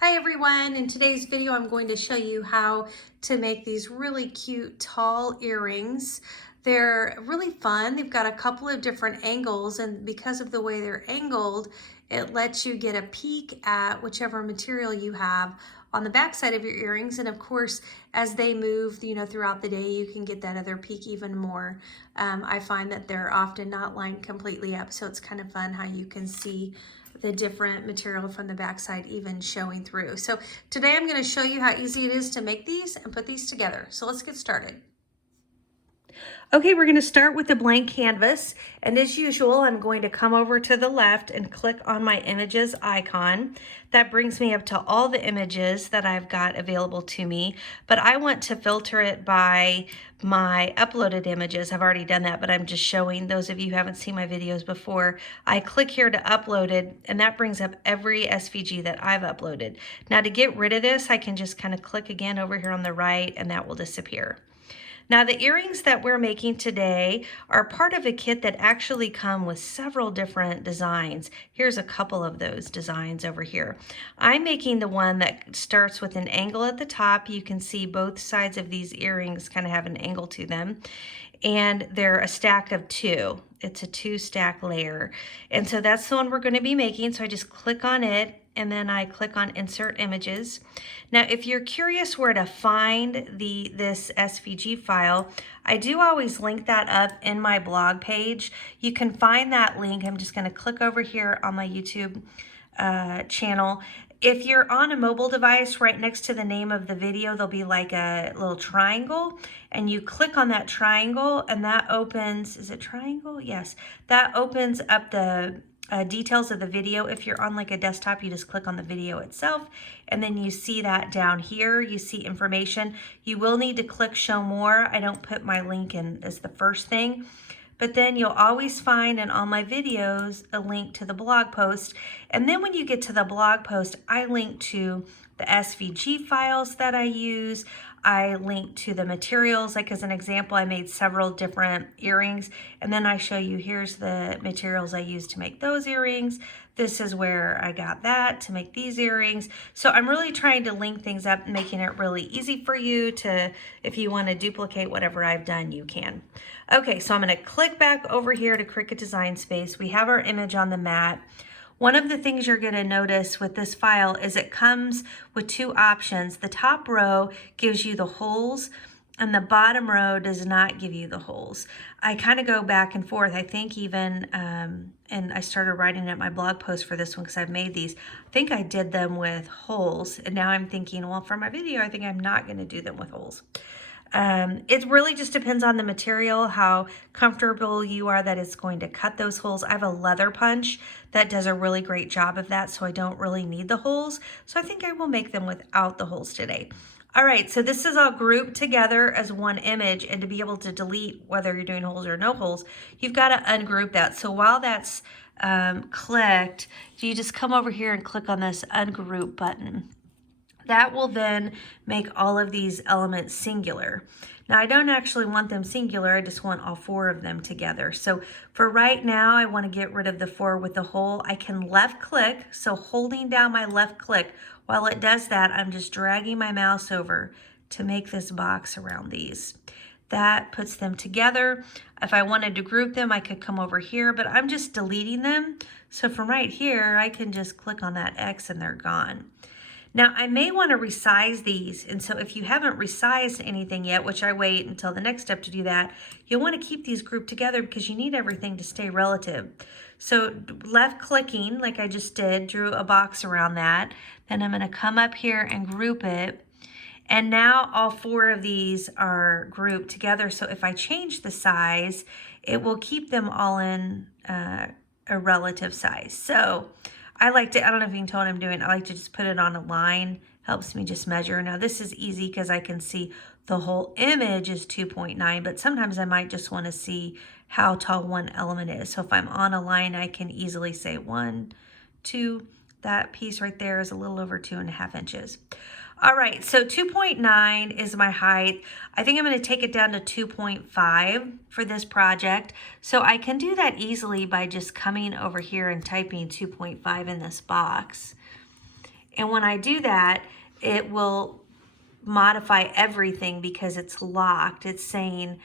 Hi everyone, in today's video I'm going to show you how to make these really cute tall earrings. They're really fun. They've got a couple of different angles, and because of the way they're angled, it lets you get a peek at whichever material you have on the back side of your earrings. And of course, as they move, throughout the day, you can get that other peek even more. I find that they're often not lined completely up, so it's kind of fun how you can see the different material from the backside even showing through. So today I'm going to show you how easy it is to make these and put these together. So let's get started. Okay, we're going to start with a blank canvas, and as usual I'm going to come over to the left and click on my images icon. That brings me up to all the images that I've got available to me, but I want to filter it by my uploaded images. I've already done that, but I'm just showing those of you who haven't seen my videos before. I click here to upload it, and that brings up every SVG that I've uploaded. Now to get rid of this, I can just kind of click again over here on the right, and that will disappear. Now the earrings that we're making today are part of a kit that actually come with several different designs. Here's a couple of those designs over here. I'm making the one that starts with an angle at the top. You can see both sides of these earrings kind of have an angle to them, and they're a stack of two. It's a 2-stack layer. And so that's the one we're going to be making. So I just click on it, and then I click on Insert Images. Now, if you're curious where to find this SVG file, I do always link that up in my blog page. You can find that link. I'm just going to click over here on my YouTube channel. If you're on a mobile device, right next to the name of the video, there'll be like a little triangle, and you click on that triangle, and that opens, is it triangle? Yes, that opens up the details of the video. If you're on like a desktop, you just click on the video itself, and then you see that down here, you see information. You will need to click show more. I don't put my link in as the first thing, but then you'll always find in all my videos a link to the blog post. And then when you get to the blog post, I link to the SVG files that I use. I link to the materials. Like as an example, I made several different earrings, and then I show you here's the materials I used to make those earrings. This is where I got that to make these earrings. So I'm really trying to link things up, making it really easy for you to, if you want to duplicate whatever I've done, you can. Okay, so I'm going to click back over here to Cricut Design Space. We have our image on the mat. One of the things you're going to notice with this file is it comes with two options. The top row gives you the holes, and the bottom row does not give you the holes. I kind of go back and forth. I think even, and I started writing at my blog post for this one because I've made these. I think I did them with holes, and now I'm thinking, well, for my video, I think I'm not going to do them with holes. It really just depends on the material, how comfortable you are that it's going to cut those holes. I have a leather punch that does a really great job of that, so I don't really need the holes. So I think I will make them without the holes today. All right, so this is all grouped together as one image, and to be able to delete whether you're doing holes or no holes, you've got to ungroup that. So while that's clicked, you just come over here and click on this ungroup button. That will then make all of these elements singular. Now I don't actually want them singular, I just want all four of them together. So for right now, I want to get rid of the 4 with the hole. I can left click, so holding down my left click, while it does that, I'm just dragging my mouse over to make this box around these. That puts them together. If I wanted to group them, I could come over here, but I'm just deleting them. So from right here, I can just click on that X and they're gone. Now, I may want to resize these, and so if you haven't resized anything yet, which I wait until the next step to do that, you'll want to keep these grouped together because you need everything to stay relative. So left clicking, like I just did, drew a box around that. Then I'm going to come up here and group it. And now all 4 of these are grouped together. So if I change the size, it will keep them all in a relative size. So I like to, I don't know if you can tell what I'm doing, I like to just put it on a line, helps me just measure. Now this is easy because I can see the whole image is 2.9, but sometimes I might just want to see how tall one element is. So if I'm on a line, I can easily say 1, 2, that piece right there is a little over 2.5 inches. All right, so 2.9 is my height. I think I'm going to take it down to 2.5 for this project. So I can do that easily by just coming over here and typing 2.5 in this box. And when I do that, it will modify everything because it's locked. It's saying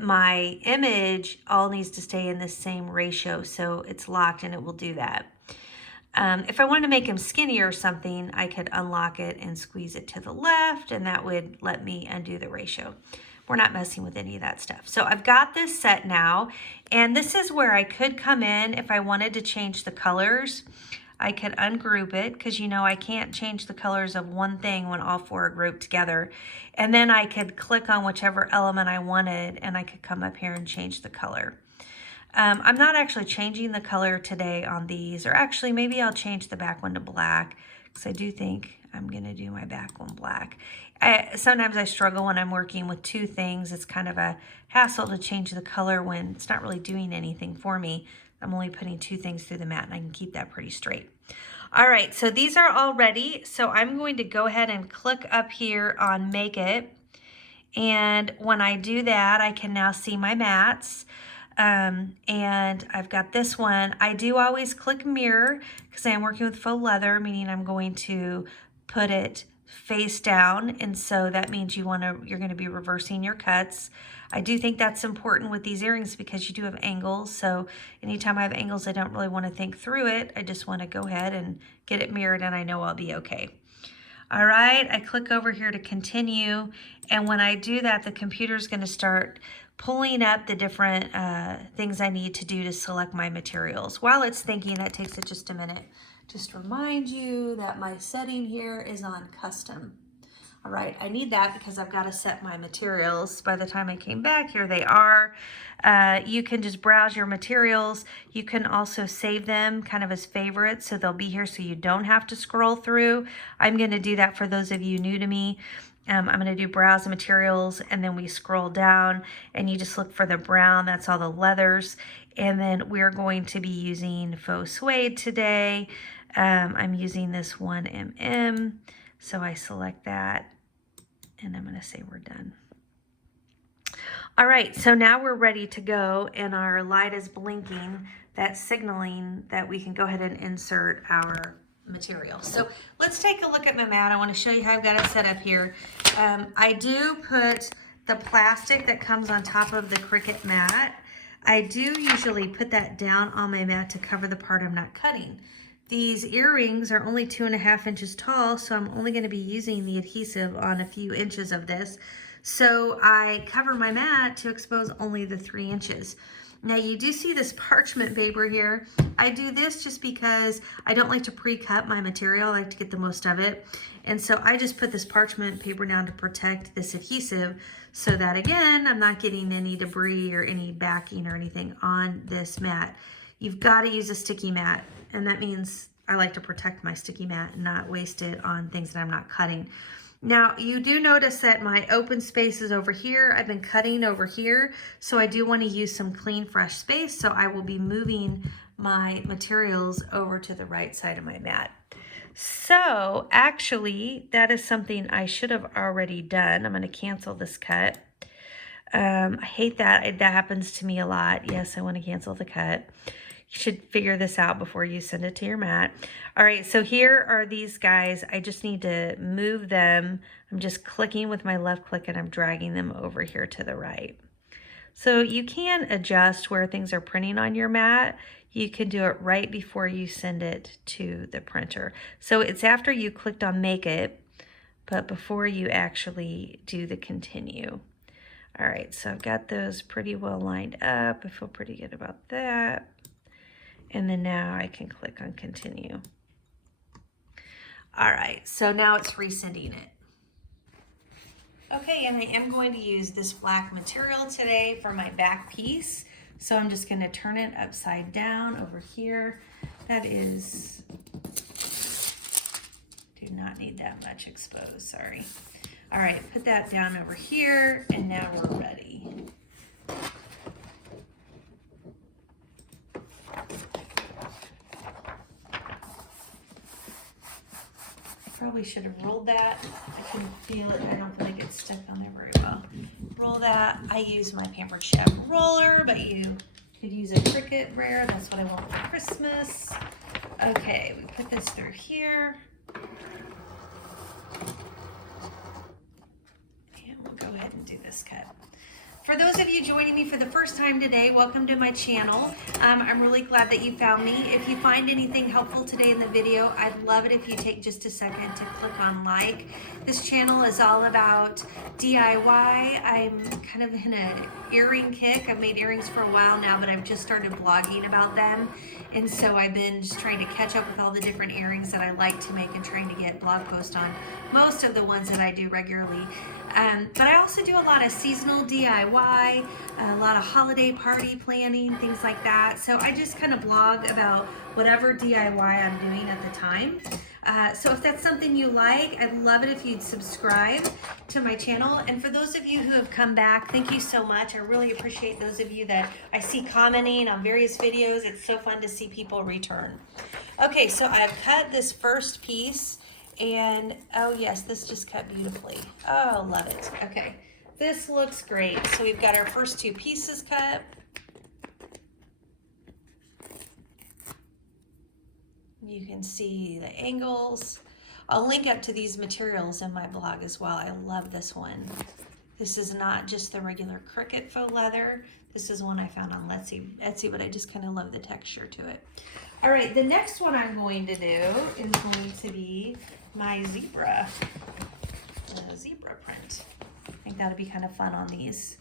my image all needs to stay in the same ratio, so it's locked and it will do that. If I wanted to make him skinnier or something, I could unlock it and squeeze it to the left, and that would let me undo the ratio. We're not messing with any of that stuff. So I've got this set now, and this is where I could come in if I wanted to change the colors. I could ungroup it because you know I can't change the colors of one thing when all four are grouped together. And then I could click on whichever element I wanted, and I could come up here and change the color. I'm not actually changing the color today on these, or actually maybe I'll change the back one to black because I do think I'm gonna do my back one black. Sometimes I struggle when I'm working with two things. It's kind of a hassle to change the color when it's not really doing anything for me. I'm only putting two things through the mat and I can keep that pretty straight. All right, so these are all ready. So I'm going to go ahead and click up here on Make It. And when I do that, I can now see my mats. And I've got this one. I do always click mirror because I'm working with faux leather, meaning I'm going to put it face down. And so that means you're going to be reversing your cuts. I do think that's important with these earrings because you do have angles. So anytime I have angles, I don't really want to think through it. I just want to go ahead and get it mirrored and I know I'll be okay. All right, I click over here to continue. And when I do that, the computer's going to start pulling up the different things I need to do to select my materials. While it's thinking, that takes it just a minute. Just remind you that my setting here is on custom. All right, I need that because I've got to set my materials. By the time I came back, here they are. You can just browse your materials. You can also save them kind of as favorites, so they'll be here so you don't have to scroll through. I'm going to do that for those of you new to me. I'm going to do browse the materials, and then we scroll down and you just look for the brown. That's all the leathers. And then we're going to be using faux suede today. I'm using this 1mm. So I select that and I'm going to say we're done. All right, so now we're ready to go and our light is blinking. That's signaling that we can go ahead and insert our material. So let's take a look at my mat. I want to show you how I've got it set up here. I do put the plastic that comes on top of the Cricut mat. I do usually put that down on my mat to cover the part I'm not cutting. These earrings are only 2.5 inches tall, so I'm only going to be using the adhesive on a few inches of this. So I cover my mat to expose only the 3 inches. Now you do see this parchment paper here. I do this just because I don't like to pre-cut my material. I like to get the most of it. And so I just put this parchment paper down to protect this adhesive so that, again, I'm not getting any debris or any backing or anything on this mat. You've got to use a sticky mat, and that means I like to protect my sticky mat and not waste it on things that I'm not cutting. Now, you do notice that my open space is over here. I've been cutting over here, so I do want to use some clean, fresh space, so I will be moving my materials over to the right side of my mat. So, actually, that is something I should have already done. I'm going to cancel this cut. I hate that. That happens to me a lot. Yes, I want to cancel the cut. You should figure this out before you send it to your mat. All right, so here are these guys. I just need to move them. I'm just clicking with my left click and I'm dragging them over here to the right. So you can adjust where things are printing on your mat. You can do it right before you send it to the printer. So it's after you clicked on Make It, but before you actually do the continue. All right, so I've got those pretty well lined up. I feel pretty good about that. And then now I can click on continue. All right, so now it's resending it. Okay, and I am going to use this black material today for my back piece. So I'm just gonna turn it upside down over here. That is, do not need that much exposed, sorry. All right, put that down over here, and now we're ready. Probably should have rolled that. I couldn't feel it. I don't feel like it's stuck on there very well. Roll that. I use my Pampered Chef roller, but you could use a Cricut rare. That's what I want for Christmas. Okay, we put this through here. And we'll go ahead and do this cut. For those of you joining me for the first time today, welcome to my channel. I'm really glad that you found me. If you find anything helpful today in the video, I'd love it if you take just a second to click on like. This channel is all about DIY. I'm kind of in an earring kick. I've made earrings for a while now, but I've just started blogging about them. And so I've been just trying to catch up with all the different earrings that I like to make and trying to get blog posts on most of the ones that I do regularly. But I also do a lot of seasonal DIY, a lot of holiday party planning, things like that. So I just kind of blog about whatever DIY I'm doing at the time. So if that's something you like, I'd love it if you'd subscribe to my channel. And for those of you who have come back, thank you so much. I really appreciate those of you that I see commenting on various videos. It's so fun to see people return. Okay, so I've cut this first piece. And oh yes, this just cut beautifully. Oh, love it. Okay, this looks great. So we've got our first two pieces cut. You can see the angles. I'll link up to these materials in my blog as well. I love this one. This is not just the regular Cricut faux leather. This is one I found on Etsy, but I just kind of love the texture to it. All right, the next one I'm going to do is going to be my zebra, the zebra print. I think that'll be kind of fun on these.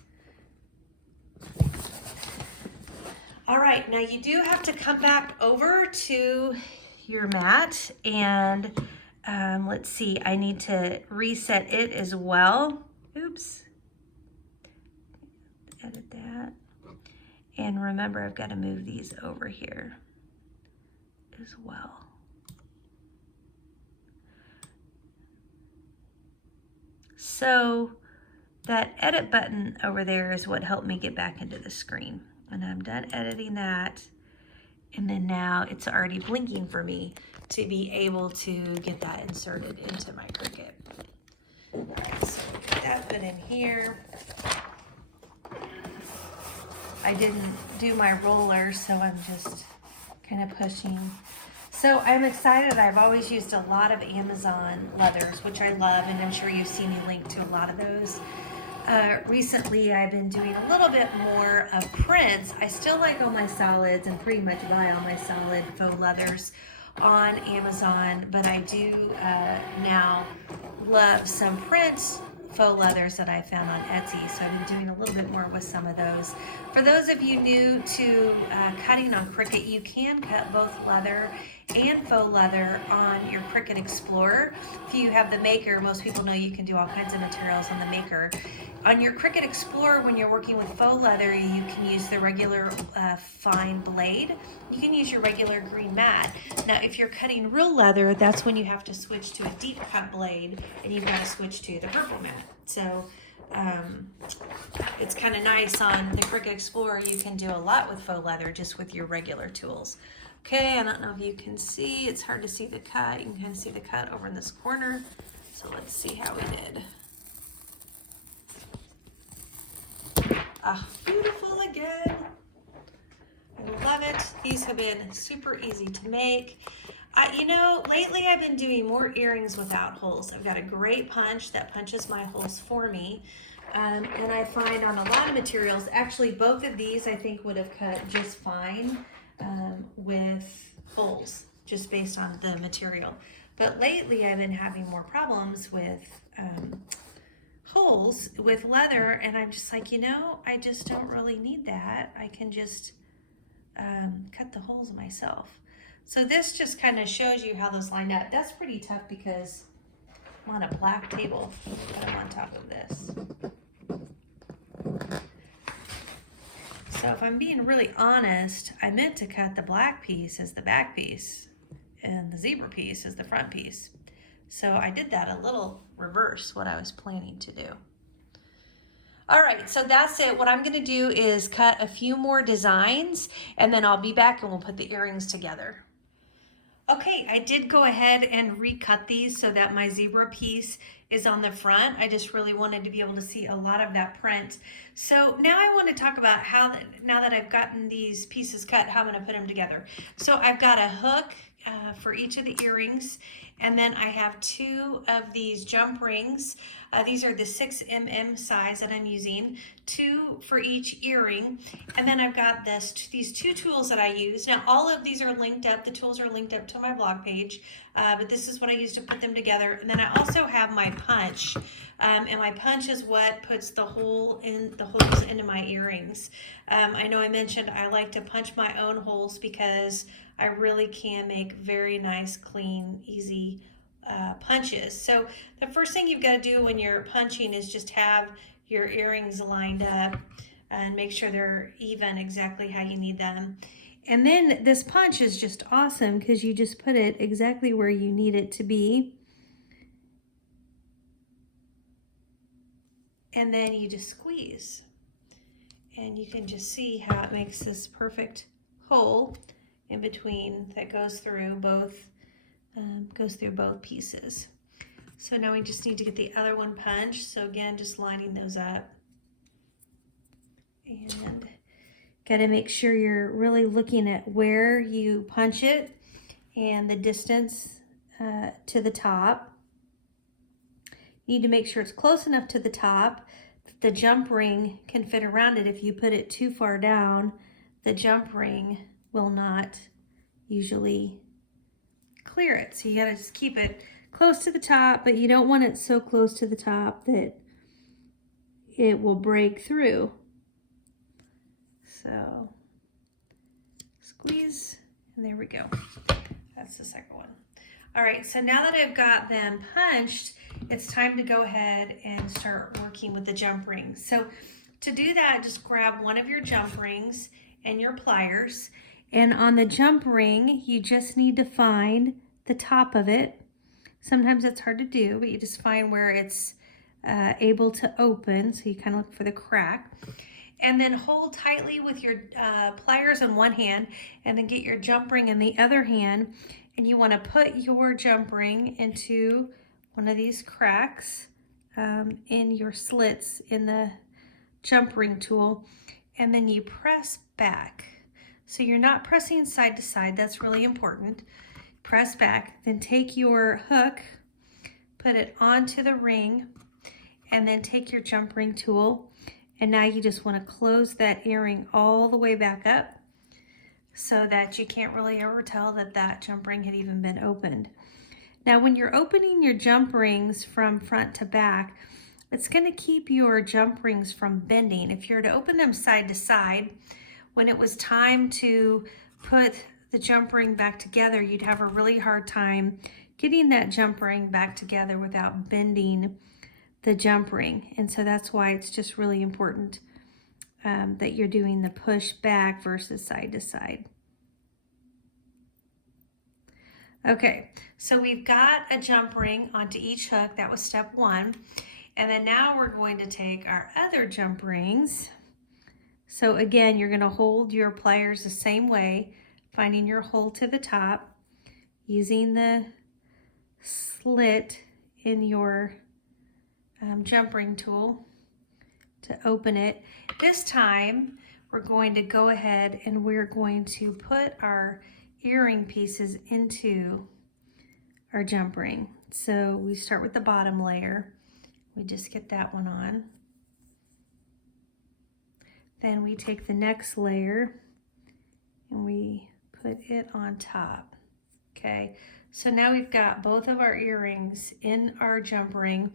All right, now you do have to come back over to your mat and let's see, I need to reset it as well. Oops, edit that. And remember, I've got to move these over here as well. So that edit button over there is what helped me get back into the screen. And I'm done editing that. And then now it's already blinking for me to be able to get that inserted into my Cricut. All right, so get that put in here. I didn't do my roller, so I'm just kind of pushing. So I'm excited. I've always used a lot of Amazon leathers, which I love, and I'm sure you've seen me link to a lot of those. Recently, I've been doing a little bit more of prints. I still like all my solids and pretty much buy all my solid faux leathers on Amazon, but I do now love some prints faux leathers that I found on Etsy, so I've been doing a little bit more with some of those. For those of you new to cutting on Cricut, you can cut both leather and faux leather on your Cricut Explorer. If you have the Maker, most people know you can do all kinds of materials on the Maker. On your Cricut Explorer, when you're working with faux leather, you can use the regular fine blade. You can use your regular green mat. Now, if you're cutting real leather, that's when you have to switch to a deep cut blade, and you've got to switch to the purple mat. So it's kind of nice on the Cricut Explorer. You can do a lot with faux leather just with your regular tools. Okay, I don't know if you can see. It's hard to see the cut. You can kind of see the cut over in this corner. So let's see how we did. Ah, beautiful again. I love it. These have been super easy to make. You know, lately I've been doing more earrings without holes. I've got a great punch that punches my holes for me. And I find on a lot of materials, actually both of these I think would have cut just fine with holes, just based on the material. But lately I've been having more problems with holes with leather, and I'm just like, you know, I just don't really need that. I can just cut the holes myself. So this just kind of shows you how those line up. That's pretty tough because I'm on a black table, but I'm on top of this. So if I'm being really honest, I meant to cut the black piece as the back piece and the zebra piece as the front piece. So I did that a little reverse what I was planning to do. All right, so that's it. What I'm gonna do is cut a few more designs, and then I'll be back and we'll put the earrings together. Okay, I did go ahead and recut these so that my zebra piece is on the front. I just really wanted to be able to see a lot of that print. So now I want to talk about how, now that I've gotten these pieces cut, how I'm going to put them together. So I've got a hook for each of the earrings. And then I have 2 of these jump rings. These are the 6mm size that I'm using, 2 for each earring. And then I've got these 2 tools that I use. Now all of these are linked up, the tools are linked up to my blog page, but this is what I use to put them together. And then I also have my punch, and my punch is what puts the holes into my earrings. I know I mentioned I like to punch my own holes because I really can make very nice, clean, easy punches. So the first thing you've got to do when you're punching is just have your earrings lined up and make sure they're even exactly how you need them. And then this punch is just awesome because you just put it exactly where you need it to be. And then you just squeeze. And you can just see how it makes this perfect hole in between that goes through both pieces. So now we just need to get the other one punched. So again, just lining those up. And got to make sure you're really looking at where you punch it and the distance to the top. You need to make sure it's close enough to the top that the jump ring can fit around it. If you put it too far down, the jump ring will not usually clear it. So you got to just keep it close to the top, but you don't want it so close to the top that it will break through. So squeeze, and there we go. That's the second one. All right, so now that I've got them punched, it's time to go ahead and start working with the jump rings. So to do that, just grab one of your jump rings and your pliers. And on the jump ring, you just need to find the top of it. Sometimes it's hard to do, but you just find where it's able to open. So you kind of look for the crack. And then hold tightly with your pliers in one hand, and then get your jump ring in the other hand. And you want to put your jump ring into one of these cracks in your slits in the jump ring tool, and then you press back. So you're not pressing side to side, that's really important. Press back, then take your hook, put it onto the ring, and then take your jump ring tool, and now you just want to close that earring all the way back up so that you can't really ever tell that that jump ring had even been opened. Now when you're opening your jump rings from front to back, it's going to keep your jump rings from bending. If you were to open them side to side, when it was time to put the jump ring back together, you'd have a really hard time getting that jump ring back together without bending the jump ring. And so that's why it's just really important that you're doing the push back versus side to side. Okay, so we've got a jump ring onto each hook. That was step one. And then now we're going to take our other jump rings. So again, you're going to hold your pliers the same way, finding your hole to the top, using the slit in your jump ring tool to open it. This time we're going to go ahead and we're going to put our earring pieces into our jump ring. So we start with the bottom layer. We just get that one on. Then we take the next layer and we put it on top. Okay, so now we've got both of our earrings in our jump ring,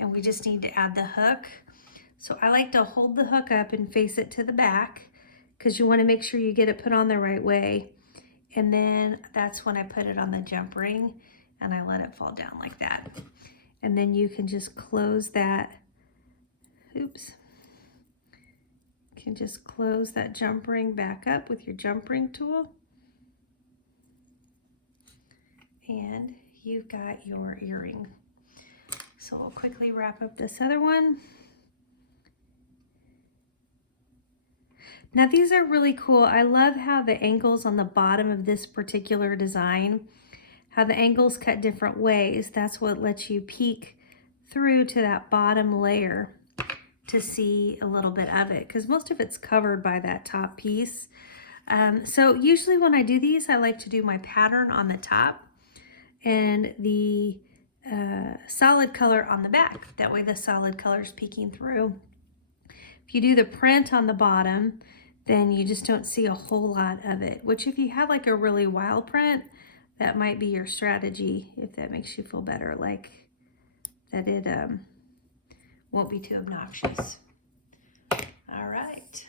and we just need to add the hook. So I like to hold the hook up and face it to the back because you want to make sure you get it put on the right way. And then that's when I put it on the jump ring and I let it fall down like that. And then you can just close that, oops. You can just close that jump ring back up with your jump ring tool. And you've got your earring. So we'll quickly wrap up this other one. Now these are really cool. I love how the angles on the bottom of this particular design, how the angles cut different ways. That's what lets you peek through to that bottom layer to see a little bit of it, because most of it's covered by that top piece. So usually when I do these, I like to do my pattern on the top and the solid color on the back. That way the solid color is peeking through. If you do the print on the bottom, then you just don't see a whole lot of it, which if you have like a really wild print, that might be your strategy, if that makes you feel better, like that it won't be too obnoxious. All right.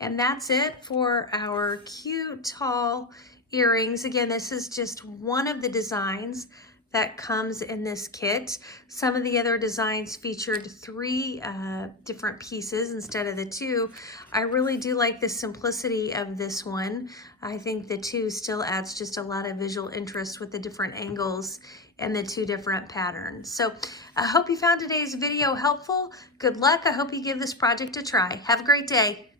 And that's it for our cute tall earrings. Again, this is just one of the designs that comes in this kit. Some of the other designs featured 3 different pieces instead of the 2. I really do like the simplicity of this one. I think the 2 still adds just a lot of visual interest with the different angles and the 2 different patterns. So I hope you found today's video helpful. Good luck. I hope you give this project a try. Have a great day.